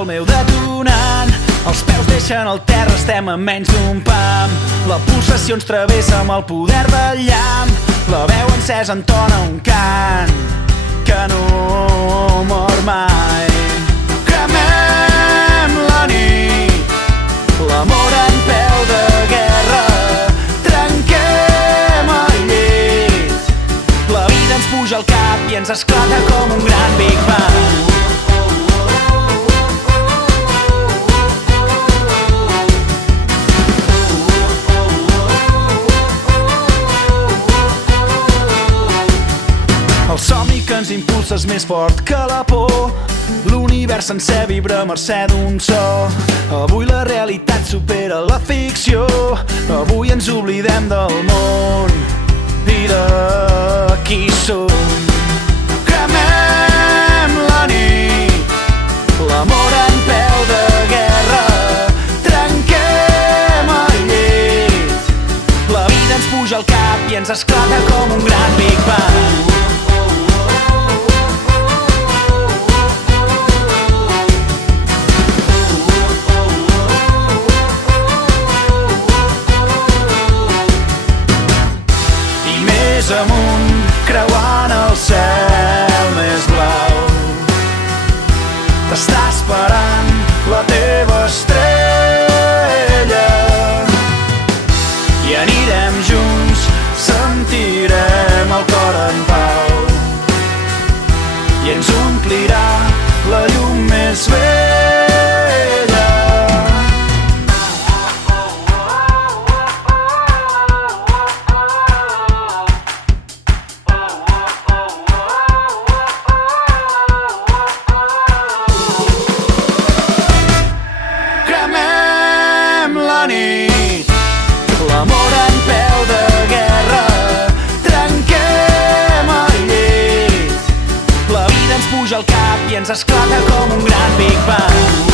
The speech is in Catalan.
el meu detonant. Els peus deixen el terra, estem a menys d'un pam. La pulsació ens travessa amb el poder del llamp. La veu encesa entona un cant que no mor mai. Cremem la nit, l'amor en peu de guerra. Trenquem el llit, la vida ens puja al cap i ens esclata com un gran Big Bang. El somni que ens impulsa és més fort que la por. L'univers sencer vibra a mercè d'un so. Avui la realitat supera la ficció. Avui ens oblidem del món i de qui som. Cremem la nit, l'amor en peu de guerra. Trenquem el llit, la vida ens puja al cap i ens esclata com un gran Big Bang. Amunt, creuant el cel més blau, t'està esperant la teva estrella i anirem junts, sentirem el cor en pau i ens omplirà la llum més vella. L'amor en peu de guerra. Trenquem el llit, la vida ens puja al cap i ens esclata com un gran Big Bang.